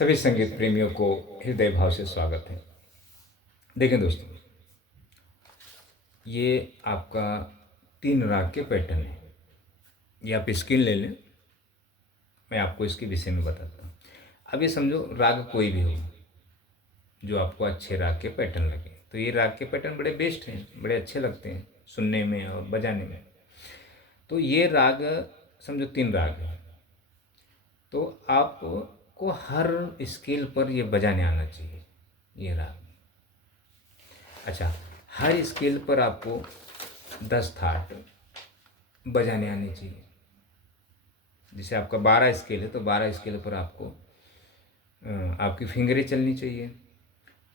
सभी संगीत प्रेमियों को हृदय भाव से स्वागत है। देखें दोस्तों, ये आपका 3 राग के पैटर्न है। ये आप स्क्रीन ले लें, मैं आपको इसके विषय में बताता हूँ। अब ये समझो राग कोई भी हो जो आपको अच्छे राग के पैटर्न लगे, तो ये राग के पैटर्न बड़े बेस्ट हैं, बड़े अच्छे लगते हैं सुनने में और बजाने में। तो ये राग समझो 3 राग है, तो आपको हर स्केल पर ये बजाने आना चाहिए ये राग। अच्छा, हर स्केल पर आपको 10 थाट बजाने आने चाहिए। जैसे आपका 12 स्केल है तो 12 स्केल पर आपको आपकी फिंगरें चलनी चाहिए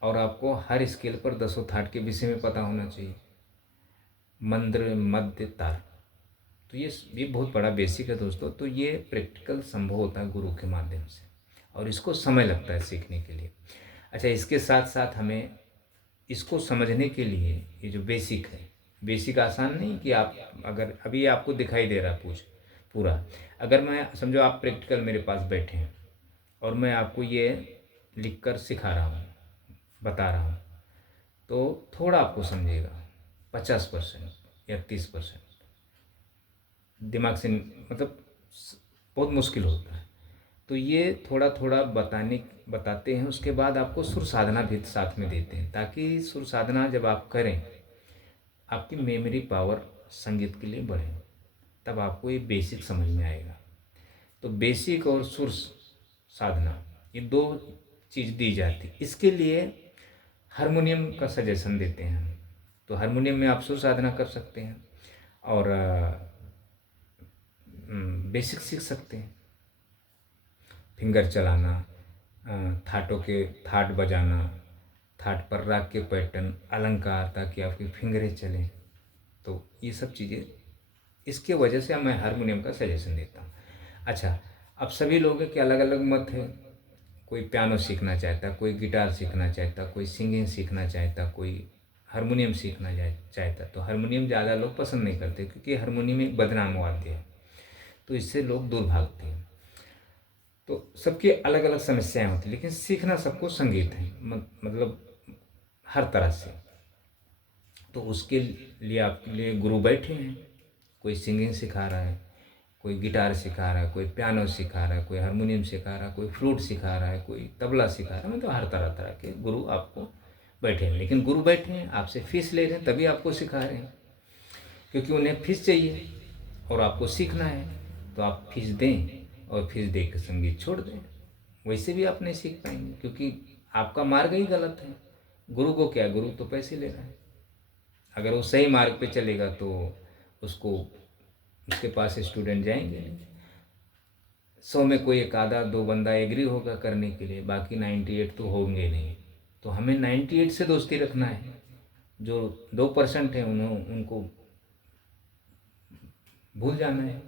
और आपको हर स्केल पर 10 थाट के विषय में पता होना चाहिए। मंद्र, मध्य, तार। तो ये बहुत बड़ा बेसिक है दोस्तों। तो ये प्रैक्टिकल संभव होता है गुरु के माध्यम से, और इसको समय लगता है सीखने के लिए। अच्छा, इसके साथ साथ हमें इसको समझने के लिए ये जो बेसिक है, बेसिक आसान नहीं कि आप अगर अभी आपको दिखाई दे रहा पूरा, अगर मैं समझो आप प्रैक्टिकल मेरे पास बैठे हैं और मैं आपको ये लिख कर सिखा रहा हूँ, बता रहा हूँ, तो थोड़ा आपको समझेगा 50% या 30%। दिमाग से मतलब बहुत मुश्किल होता है। तो ये थोड़ा थोड़ा बताते हैं। उसके बाद आपको सुर साधना भी साथ में देते हैं, ताकि सुर साधना जब आप करें आपकी मेमोरी पावर संगीत के लिए बढ़े, तब आपको ये बेसिक समझ में आएगा। तो बेसिक और सुर साधना ये 2 चीज़ दी जाती है। इसके लिए हारमोनियम का सजेशन देते हैं हम। तो हारमोनियम में आप सुर साधना कर सकते हैं और बेसिक सीख सकते हैं। फिंगर चलाना, थाटों के थाट बजाना, थाट पर राग के पैटर्न, अलंकार, ताकि आपकी फिंगरें चलें। तो ये सब चीज़ें, इसके वजह से मैं हारमोनियम का सजेशन देता हूँ। अच्छा, अब सभी लोगों के अलग अलग मत है। कोई पियानो सीखना चाहता, कोई गिटार सीखना चाहता, कोई सिंगिंग सीखना चाहता, कोई हारमोनियम सीखना चाहता। तो हारमोनियम ज़्यादा लोग पसंद नहीं करते, क्योंकि हारमोनियम एक बदनाम वाद्य है, तो इससे लोग दूर भागते हैं। तो सबकी अलग अलग समस्याएं होती, लेकिन सीखना सबको संगीत है, मतलब हर तरह से। तो उसके लिए आपके लिए गुरु बैठे हैं। कोई सिंगिंग सिखा रहा है, कोई गिटार सिखा रहा है, कोई पियानो सिखा रहा है, कोई हारमोनियम सिखा रहा है, कोई फ्लूट सिखा रहा है, कोई तबला सिखा रहा है। मतलब हर तरह तरह के गुरु आपको बैठे हैं। लेकिन गुरु बैठे हैं, आपसे फीस ले रहे हैं, तभी आपको सिखा रहे हैं, क्योंकि उन्हें फीस चाहिए और आपको सीखना है। तो आप फीस दें और फीस दे के संगीत छोड़ दें, वैसे भी आप नहीं सीख पाएंगे, क्योंकि आपका मार्ग ही गलत है। गुरु को क्या, गुरु तो पैसे ले रहा है। अगर वो सही मार्ग पे चलेगा तो उसको, उसके पास स्टूडेंट जाएंगे। 100 में कोई एक आधा 2 बंदा एग्री होगा करने के लिए, बाकी 98 तो होंगे नहीं। तो हमें 98 से दोस्ती रखना है। जो 2% है उनको भूल जाना है।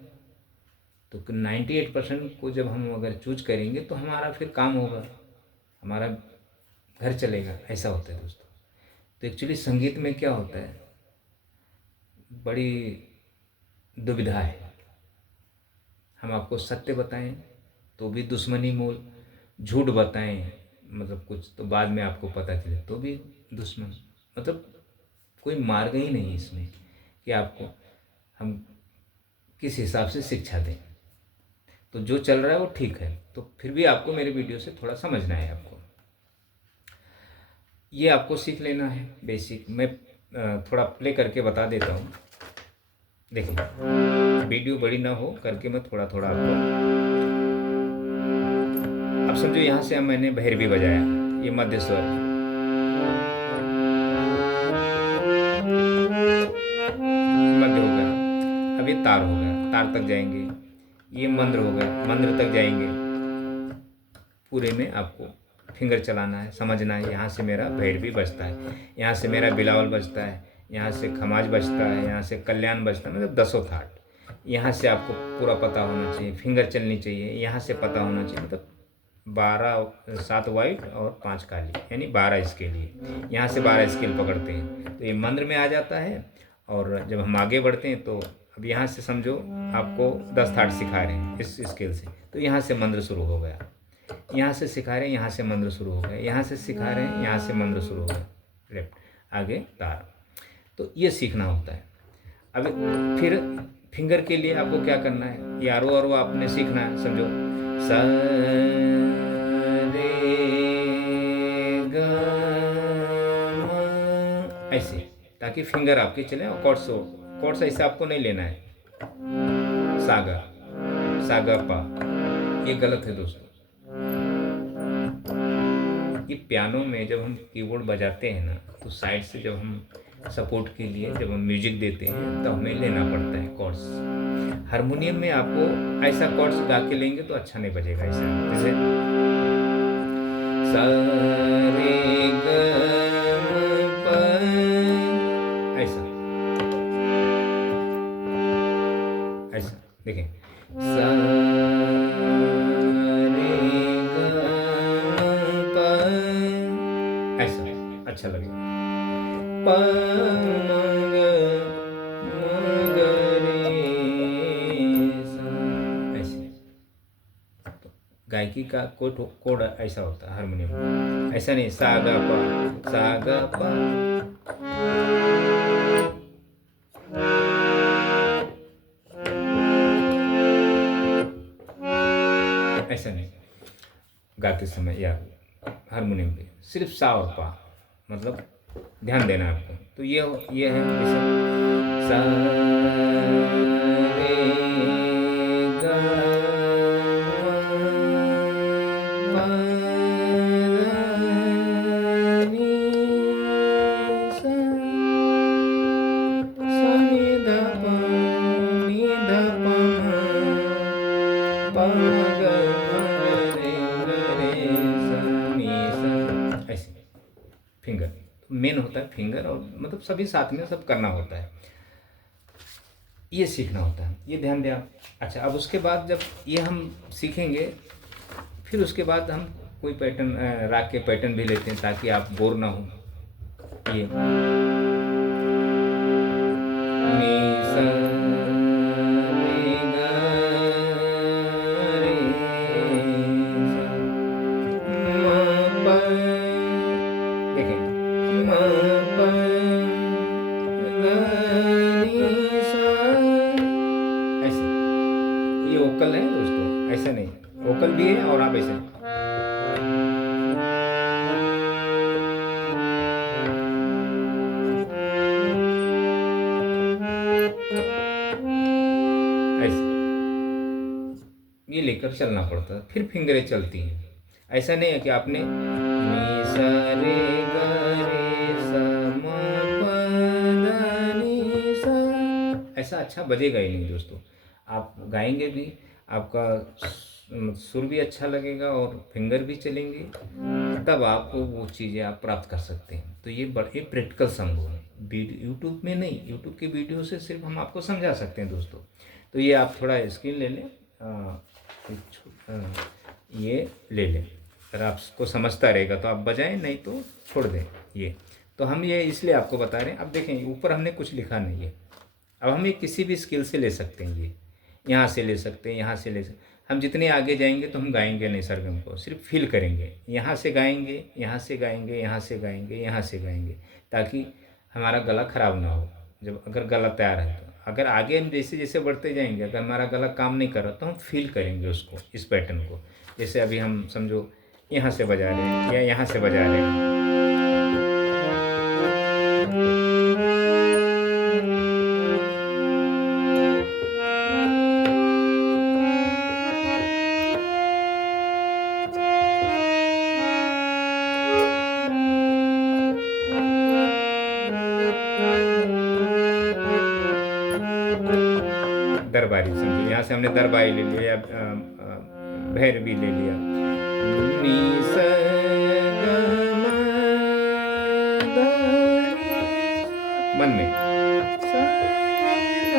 तो 98% को जब हम अगर चूज करेंगे तो हमारा फिर काम होगा, हमारा घर चलेगा। ऐसा होता है दोस्तों। तो एक्चुअली संगीत में क्या होता है, बड़ी दुविधा है। हम आपको सत्य बताएं तो भी दुश्मनी मोल, झूठ बताएं मतलब कुछ तो बाद में आपको पता चले तो भी दुश्मन। मतलब कोई मार्ग ही नहीं इसमें कि आपको हम किस हिसाब से शिक्षा दें। तो जो चल रहा है वो ठीक है, तो फिर भी आपको मेरे वीडियो से थोड़ा समझना है। आपको ये आपको सीख लेना है बेसिक। मैं थोड़ा प्ले करके बता देता हूँ। देखिए, वीडियो बड़ी ना हो करके मैं थोड़ा थोड़ा आपको, अब समझो यहाँ से मैंने भैरवी बजाया, ये मध्य स्वर, मध्य हो गया। अब ये तार हो गया, तार तक जाएंगे। ये मंद्र हो गया, मंद्र तक जाएंगे। पूरे में आपको फिंगर चलाना है, समझना है। यहाँ से मेरा भैरवी बजता है, यहाँ से मेरा बिलावल बजता है, यहाँ से खमाज बजता है, यहाँ से कल्याण बजता है। मतलब 10 थाट यहाँ से आपको पूरा पता होना चाहिए। फिंगर चलनी चाहिए, यहाँ से पता होना चाहिए। मतलब 7 वाइट और 5 काली, यानी 12 स्केल। यहाँ से 12 स्केल पकड़ते हैं तो ये मंत्र में आ जाता है। और जब हम आगे बढ़ते हैं तो अब यहाँ से समझो आपको 10 थाट सिखा रहे हैं इस स्केल से, तो यहाँ से मंत्र शुरू हो गया। यहाँ से सिखा रहे हैं, यहाँ से मंत्र शुरू हो गया, यहाँ से सिखा रहे हैं, यहाँ से मंत्र शुरू हो गया, लेफ्ट, आगे तार। तो ये सीखना होता है। अब फिर फिंगर के लिए आपको क्या करना है, ये आरो आरो आपने सीखना है, समझो सा रे ग म, ऐसे, ताकि फिंगर आपके चले और कॉर्ड्स ऐसे आपको नहीं लेना है। सागा, सागा पा, ये गलत है दोस्तों। ये पियानो में जब हम कीबोर्ड बजाते हैं ना, तो साइड से जब हम सपोर्ट के लिए जब हम म्यूजिक देते हैं तो हमें लेना पड़ता है कॉर्ड्स। हारमोनियम में आपको ऐसा कॉर्ड्स गा के लेंगे तो अच्छा नहीं बजेगा। ऐसा जैसे सा रे ग म प, ऐसा ऐसा देखें, सा रे ग म प, ऐसा अच्छा लगेगा। प म ग रे सा, ऐसे। तो गायकी का कोड ऐसा होता है हारमोनियम में, ऐसा नहीं सा गा पा, सा गा पा, ऐसा नहीं गाते समय या हारमोनियम पे सिर्फ सा और पा, मतलब ध्यान देना है आपको। तो ये है जैसे सा रे ग म प नी सा, सा नि ध प नि ध प म प ग म रे सा नि सा, ऐसे फिंगर मेन होता है। फिंगर और मतलब सभी साथ में सब करना होता है, ये सीखना होता है, ये ध्यान दें आप। अच्छा, अब उसके बाद जब ये हम सीखेंगे, फिर उसके बाद हम कोई पैटर्न, राग के पैटर्न भी लेते हैं ताकि आप बोर ना हो। ये मी सा रे ग रे सा म प, देखें म प ग नी सा, ऐसे। ये वोकल है दोस्तों, ऐसे नहीं, वोकल भी है और आप ऐसे ऐसे, ये लेकर चलना पड़ता है। फिर फिंगरें चलती हैं। ऐसा नहीं है कि आपने मी सा रे ग रे सा म प ध नि सा, ऐसा अच्छा बजेगा ही नहीं दोस्तों। आप गाएंगे भी, आपका सुर भी अच्छा लगेगा और फिंगर भी चलेंगे, तब आपको वो चीज़ें आप प्राप्त कर सकते हैं। तो ये बड़े प्रैक्टिकल संग हो, यूट्यूब में नहीं, यूट्यूब की वीडियो से सिर्फ हम आपको समझा सकते हैं दोस्तों। तो ये आप थोड़ा स्क्रीन ले लें, ये ले लें, अगर आपको समझता रहेगा तो आप बजाएं, नहीं तो छोड़ दें। ये तो हम ये इसलिए आपको बता रहे हैं। अब देखें ऊपर हमने कुछ लिखा नहीं है। अब हम ये किसी भी स्किल से ले सकते हैं, ये यहाँ से ले सकते हैं, यहाँ से ले सकते। हम जितने आगे जाएंगे तो हम गाएंगे नहीं सरगम को, सिर्फ फील करेंगे। यहाँ से गाएंगे, यहाँ से गाएंगे, यहाँ से गाएंगे, यहाँ से गाएंगे, ताकि हमारा गला खराब ना हो। जब अगर गला तैयार है तो, अगर आगे हम जैसे जैसे बढ़ते जाएंगे, अगर हमारा गला काम नहीं कर रहा तो हम फील करेंगे उसको, इस पैटर्न को। जैसे अभी हम समझो यहाँ से बजा रहे हैं या यहाँ से बजा रहे हैं, दरबारी समझो, यहाँ से हमने दरबारी ले लिया, भैरवी ले लिया, नी सा ग म ध नि सा, मन में सा ग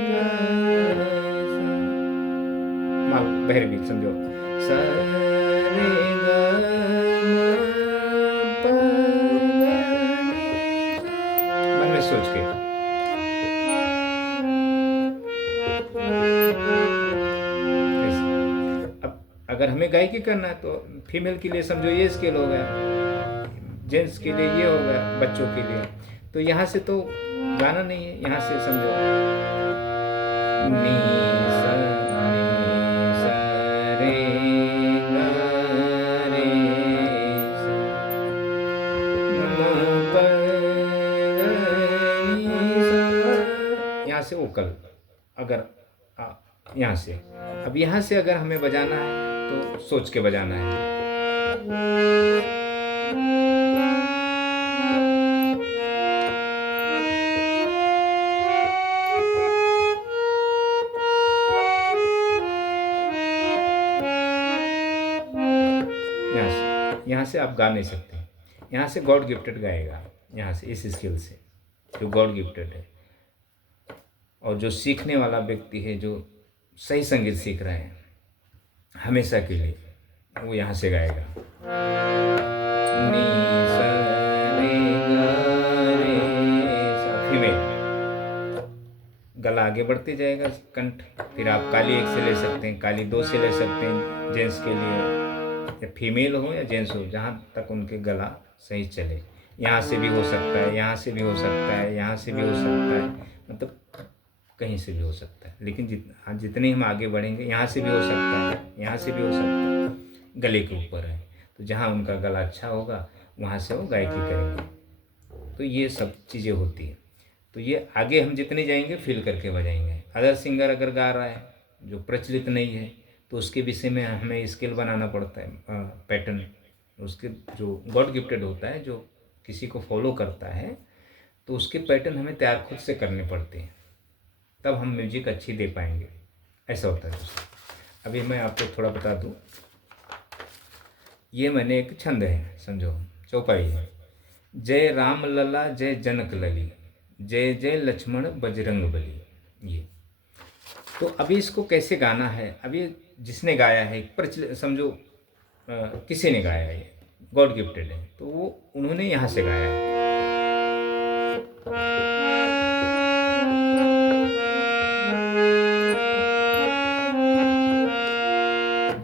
म ग सा, भैरवी समझो, सा रे ग म प ग नि सा, मन में सोच के अगर हमें गायकी करना है तो फीमेल के लिए समझो ये स्केल हो गया, जेंट्स के लिए ये हो गया, बच्चों के लिए। तो यहाँ से तो गाना नहीं है, यहाँ से समझो नी सा नी सा रे गा रे सा म प ग नी सा, यहाँ से वोकल। अगर यहाँ से, अब यहाँ से अगर हमें बजाना है तो सोच के बजाना है। यहाँ से आप गा नहीं सकते, यहाँ से गॉड गिफ्टेड गाएगा, यहाँ से इस स्किल से जो गॉड गिफ्टेड है। और जो सीखने वाला व्यक्ति है, जो सही संगीत सीख रहा है हमेशा के लिए, वो यहाँ से गाएगा नी सा रे गा रे सा, फीमेल। गला आगे बढ़ते जाएगा, कंठ। फिर आप काली 1 से ले सकते हैं, काली 2 से ले सकते हैं जेंट्स के लिए, या फीमेल हो या जेंट्स हो, जहाँ तक उनके गला सही चले। यहाँ से भी हो सकता है, यहाँ से भी हो सकता है, यहाँ से भी हो सकता है, मतलब कहीं से भी हो सकता है। लेकिन जितने हम आगे बढ़ेंगे, यहाँ से भी हो सकता है, यहाँ से भी हो सकता है, गले के ऊपर है। तो जहाँ उनका गला अच्छा होगा वहाँ से वो गायकी करेंगे। तो ये सब चीज़ें होती हैं। तो ये आगे हम जितने जाएंगे फील करके बजाएंगे। अदर सिंगर अगर गा रहा है जो प्रचलित नहीं है, तो उसके विषय में हमें स्केल बनाना पड़ता है, पैटर्न। उसके जो गॉड गिफ्टेड होता है, जो किसी को फॉलो करता है, तो उसके पैटर्न हमें तैयार खुद से करने पड़ते हैं, तब हम म्यूजिक अच्छी दे पाएंगे। ऐसा होता है दोस्तों। अभी मैं आपको थोड़ा बता दूं, ये मैंने एक छंद है, समझो चौपाई है। जय राम लला जय जनक लली, जय जय लक्ष्मण बजरंग बली। ये तो अभी इसको कैसे गाना है, अभी जिसने गाया है प्रचलित समझो, किसी ने गाया है, गॉड गिफ्टेड है, तो वो उन्होंने यहाँ से गाया है।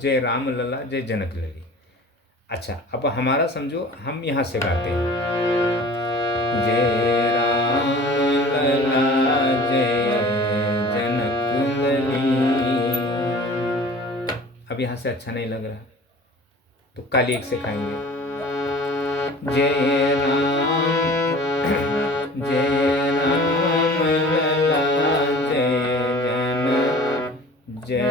जय राम लला जय जनक लली। अच्छा, अब हमारा समझो हम यहाँ से गाते हैं जय राम लला जय जनक लली। अब यहाँ से अच्छा नहीं लग रहा, तो काली 1 से खाएंगे जय राम लला जय जनक जय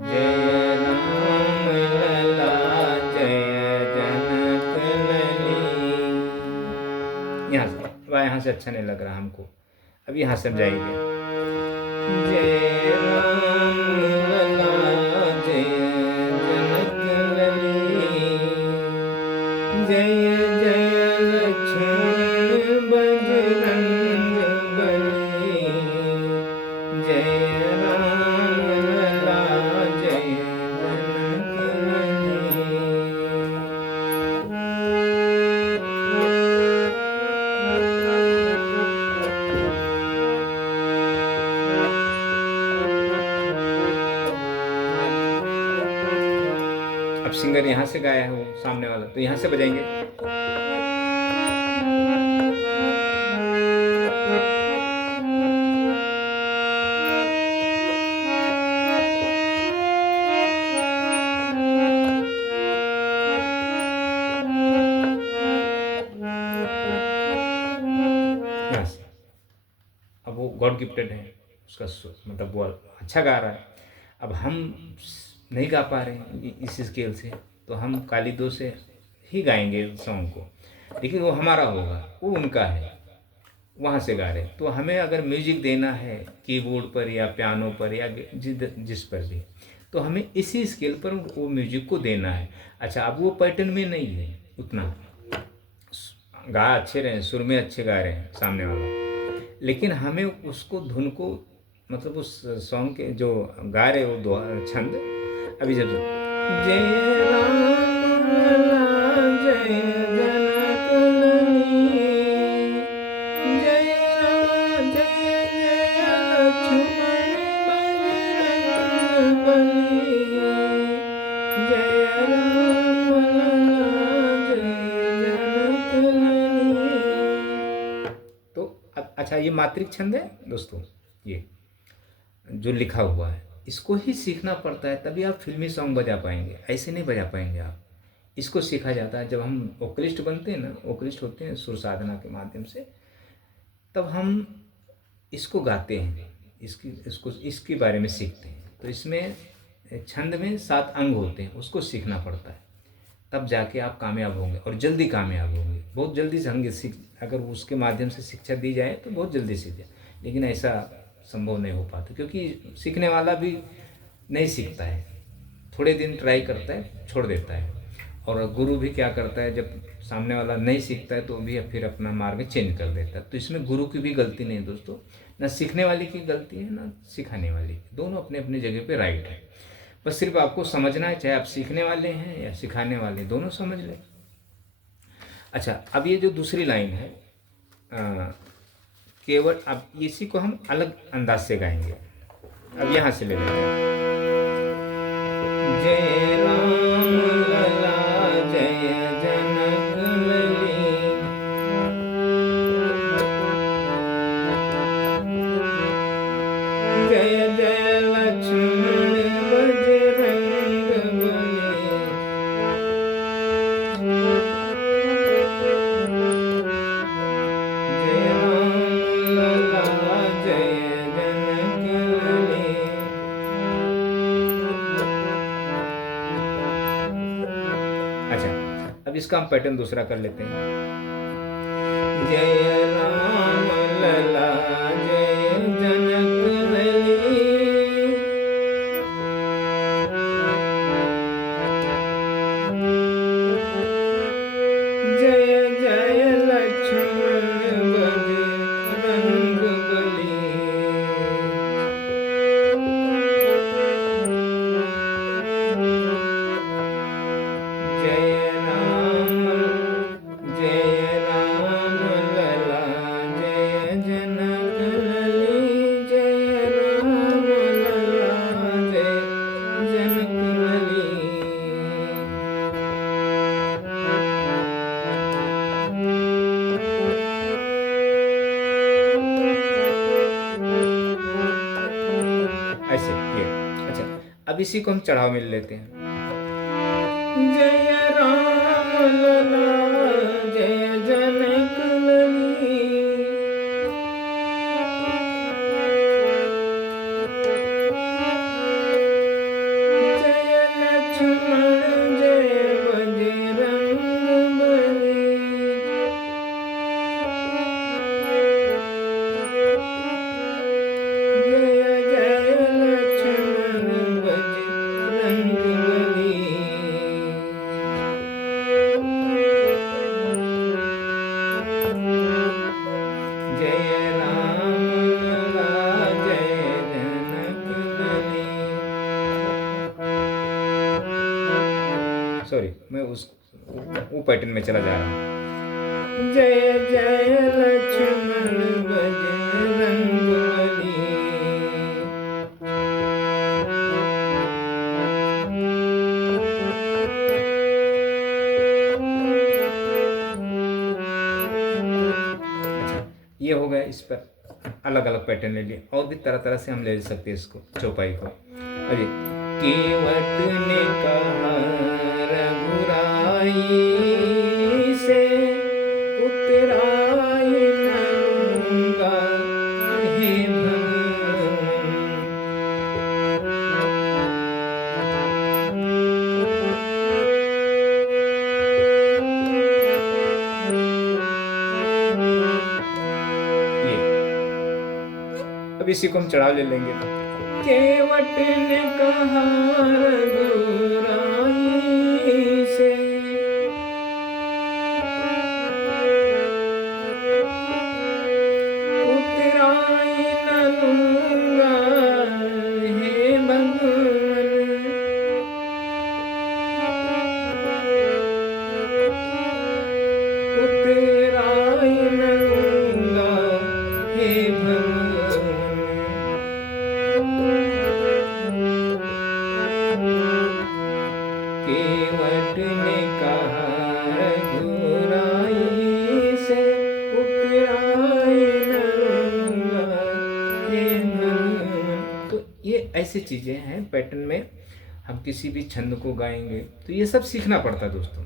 जय राम लला जय जनक लली। यहाँ से अच्छा नहीं लग रहा हमको। अब यहाँ से जाएंगे जय राम लला जय जनक लली, जय जय लक्ष्मण बजरंग बली, जय राम लला जय जनक लली। अब सिंगर यहाँ से गाया है वो सामने वाला, तो यहाँ से बजाएंगे यहाँ से। अब वो गॉड गिफ्टेड है, उसका मतलब वो अच्छा गा रहा है। अब हम नहीं गा पा रहे हैं इस स्केल से, तो हम काली 2 से ही गाएंगे सॉन्ग को, लेकिन वो हमारा होगा, वो उनका है, वहाँ से गा रहे। तो हमें अगर म्यूजिक देना है कीबोर्ड पर या पियानो पर या जिस पर भी, तो हमें इसी स्केल पर वो म्यूजिक को देना है। अच्छा, अब वो पैटर्न में नहीं है उतना, गा अच्छे रहे, सुर में अच्छे गा रहे हैं सामने वाला, लेकिन हमें उसको धुन को, मतलब उस सॉन्ग के जो गा रहे वो दो छंद, अभी जब जय राम लला जय जनक लली, जय राम जय जय लक्ष्मण बजरंग बली, जय राम लला जय जनक लली। तो अच्छा, ये मात्रिक छंद है दोस्तों, ये जो लिखा हुआ है इसको ही सीखना पड़ता है, तभी आप फिल्मी सॉन्ग बजा पाएंगे, ऐसे नहीं बजा पाएंगे आप। इसको सीखा जाता है जब हम वोकलिस्ट बनते हैं ना, वोकलिस्ट होते हैं सुर साधना के माध्यम से, तब हम इसको गाते हैं, इसके बारे में सीखते हैं। तो इसमें छंद में 7 अंग होते हैं, उसको सीखना पड़ता है, तब जाके आप कामयाब होंगे और जल्दी कामयाब होंगे। बहुत जल्दी से होंगे अगर उसके माध्यम से शिक्षा दी जाए तो बहुत जल्दी सीख जाए, लेकिन ऐसा संभव नहीं हो पाता, क्योंकि सीखने वाला भी नहीं सीखता है, थोड़े दिन ट्राई करता है छोड़ देता है। और गुरु भी क्या करता है, जब सामने वाला नहीं सीखता है तो भी फिर अपना मार्ग चेंज कर देता है। तो इसमें गुरु की भी गलती नहीं दोस्तों, ना सीखने वाले की गलती है ना सिखाने वाली, दोनों अपने अपनी जगह पे राइट है। बस सिर्फ आपको समझना है, चाहे आप सीखने वाले हैं या सिखाने वाले, दोनों समझ लें। अच्छा, अब ये जो दूसरी लाइन है केवल, अब इसी को हम अलग अंदाज से गाएंगे। अब यहाँ से ले लेते हैं, जय राम लला जय जनक लली, जय जय लक्ष्मण बजरंग बली, जय राम लला जय जनक लली। अच्छा, अब इसका हम पैटर्न दूसरा कर लेते हैं, जय राम लला जय जनक लली, जय जय लक्ष्मण बजरंग बली, जय राम लला जय जनक लली, जय राम लला जय जनक लली। ऐसे ये। अच्छा, अब इसी को हम चढ़ाव में लेते हैं, जय राम लला जय जनक लली, जय लक्ष्मण जय बजरंग बली, जय जय लक्ष्मण बजरंग बली। जय राम लला जय जनक लली। सॉरी, मैं वो पैटर्न में चला जा रहा हूँ, जय जय लक्ष्मण बजरंग बली, ये हो गया। इस पर अलग अलग पैटर्न ले लिए, और भी तरह तरह से हम ले सकते हैं इसको, चौपाई को। अरे, केवट ने कहा रघुराई से उतराई नंगा हे भगवान, अब इसी को हम चढ़ाव ले लेंगे। केवट ने कहा रघुराई से उतराई न लूंगा हे भगवान, उतराई न लूंगा हे भगवान। ऐसी चीज़ें हैं पैटर्न में। हम किसी भी छंद को गाएंगे तो ये सब सीखना पड़ता है दोस्तों।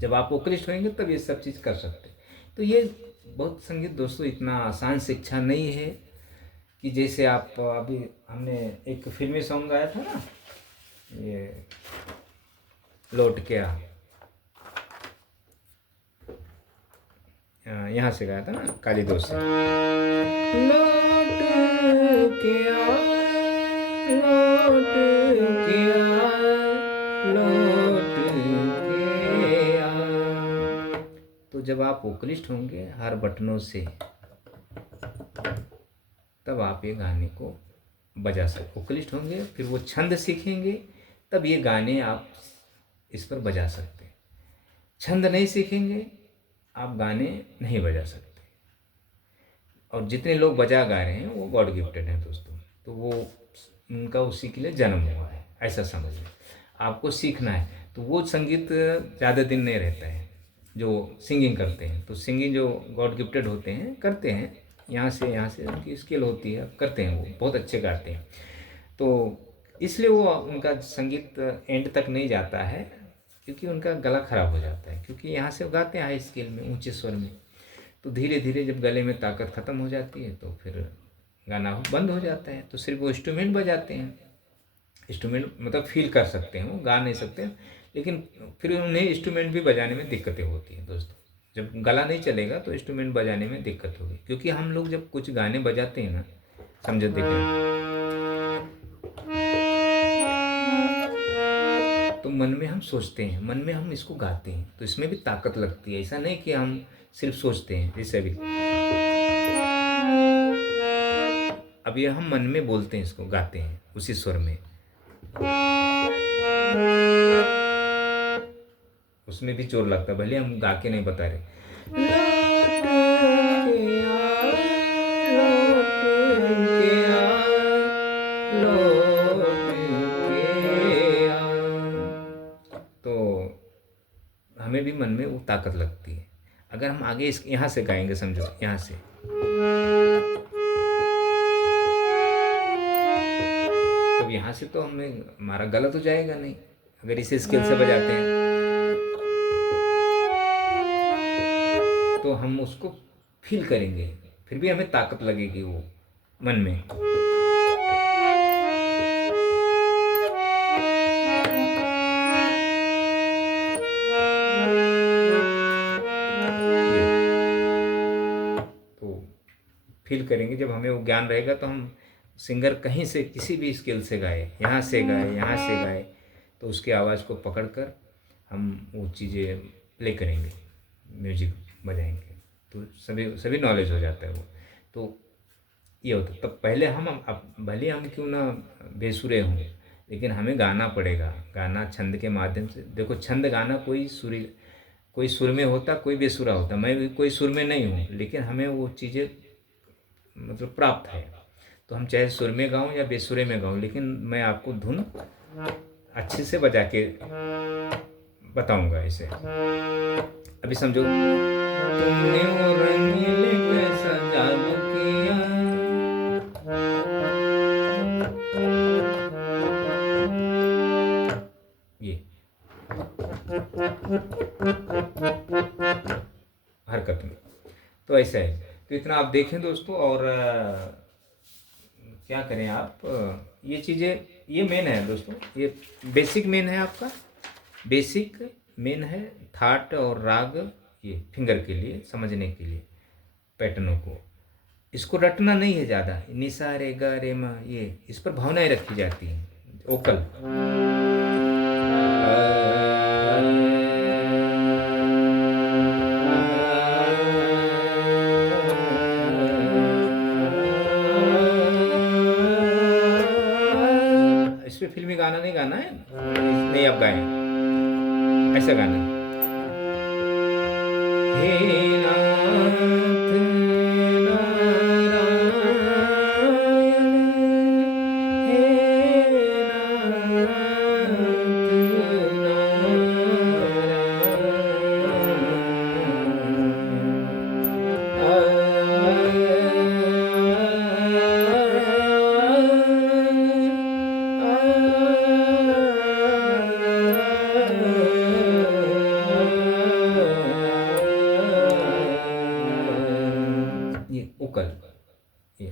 जब आप वोकलिस्ट होंगे तब ये सब चीज़ कर सकते हैं। तो ये बहुत संगीत दोस्तों इतना आसान शिक्षा नहीं है कि जैसे आप अभी हमने एक फिल्मी सॉन्ग गाया था ना, ये लौट के आ, यहाँ से गाया था ना काली दोस्त से, लौट के आ, लौट के आ, लौट के आ। तो जब आप वोकलिस्ट होंगे हर बटनों से, तब आप ये गाने को बजा सकते। वोकलिस्ट होंगे फिर वो छंद सीखेंगे, तब ये गाने आप इस पर बजा सकते हैं। छंद नहीं सीखेंगे आप गाने नहीं बजा सकते। और जितने लोग बजा गा रहे हैं वो गॉड गिफ्टेड हैं दोस्तों। तो वो उनका उसी के लिए जन्म हुआ है, ऐसा समझ लें। आपको सीखना है तो वो संगीत ज़्यादा दिन नहीं रहता है। जो सिंगिंग करते हैं तो सिंगिंग जो गॉड गिफ्टेड होते हैं करते हैं, यहाँ से उनकी स्किल होती है, करते हैं, वो बहुत अच्छे गाते हैं। तो इसलिए वो उनका संगीत एंड तक नहीं जाता है, क्योंकि उनका गला खराब हो जाता है। क्योंकि यहाँ से वो गाते हैं हाई स्केल में, ऊंचे स्वर में, तो धीरे धीरे जब गले में ताकत ख़त्म हो जाती है तो फिर गाना बंद हो जाता है। तो सिर्फ वो इंस्ट्रूमेंट बजाते हैं, इंस्ट्रूमेंट मतलब फील कर सकते हैं, वो गा नहीं सकते, लेकिन फिर उन्हें इंस्ट्रूमेंट भी बजाने में दिक्कतें होती हैं दोस्तों। जब गला नहीं चलेगा तो इंस्ट्रूमेंट बजाने में दिक्कत होगी। क्योंकि हम लोग जब कुछ गाने बजाते हैं ना, समझो देखें, तो मन में हम सोचते हैं, मन में हम इसको गाते हैं, तो इसमें भी ताकत लगती है। ऐसा नहीं कि हम सिर्फ सोचते हैं। जैसे अभी हम मन में बोलते हैं, इसको गाते हैं उसी स्वर में, उसमें भी जोर लगता है, भले हम गा के नहीं बता रहे। तो हमें भी मन में वो ताकत लगती है। अगर हम आगे इस यहाँ से गाएंगे, समझो यहाँ से, तो यहाँ से तो हमें हमारा गलत हो जाएगा नहीं, अगर इसे स्केल से बजाते हैं तो हम उसको फील करेंगे, फिर भी हमें ताकत लगेगी वो मन में। तो फील करेंगे, जब हमें वो ज्ञान रहेगा तो हम सिंगर कहीं से किसी भी स्केल से गाए, यहाँ से गाए, यहाँ से गाए, तो उसकी आवाज़ को पकड़कर हम वो चीज़ें प्ले करेंगे, म्यूजिक बजाएंगे, तो सभी नॉलेज हो जाता है वो। तो ये होता है। तब पहले हम अब भले हम क्यों ना बेसुरे हों, लेकिन हमें गाना पड़ेगा। गाना छंद के माध्यम से, देखो छंद गाना कोई सुर में होता, कोई बेसुरा होता। मैं भी कोई सुर में नहीं हूँ, लेकिन हमें वो चीज़ें मतलब प्राप्त है। तो हम चाहे सुर में गाऊँ या बेसुरे में गाऊँ, लेकिन मैं आपको धुन अच्छे से बजा के बताऊंगा इसे। अभी समझो, तुमने वो रंगीले कैसा जादू किया, ये हरकत में, तो ऐसा है। तो इतना आप देखें दोस्तों। और क्या करें आप, ये चीज़ें, ये मेन है दोस्तों, ये बेसिक मेन है आपका, बेसिक मेन है थाट और राग, ये फिंगर के लिए समझने के लिए पैटर्नों को। इसको रटना नहीं है ज़्यादा, निसा रे गा रे मा, ये इस पर भावनाएं रखी जाती हैं। ओकल इस पे फिल्मी गाना नहीं गाना है, नहीं आप गाएं, ऐसा गाना है। हे नाथ नारायण, हे नाथ नारायण। ये उकल, ये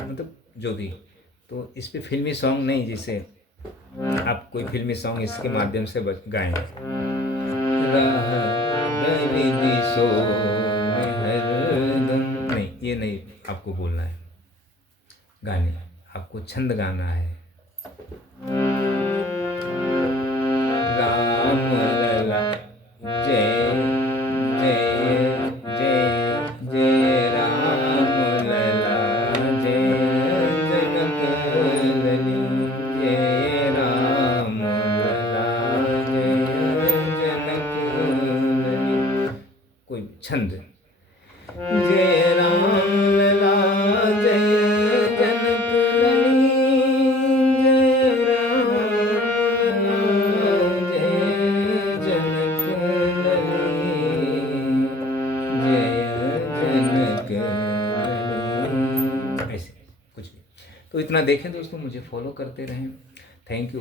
मतलब जो भी, तो इस पे फिल्मी सॉन्ग नहीं, जिसे आप कोई फिल्मी सॉन्ग इसके माध्यम से गाएं। नहीं, ये नहीं आपको बोलना है। गाने आपको छंद गाना है। राम लला जय जय जय जय राम लला जय जनक लली जय राम लला जय जनक लली। कोई छंद, जय राम लला जय जनक लली जय राम लला जय जनक लली जय जनक लली। ऐसे कुछ भी। तो इतना देखें दोस्तों, मुझे फॉलो करते रहें। Thank you.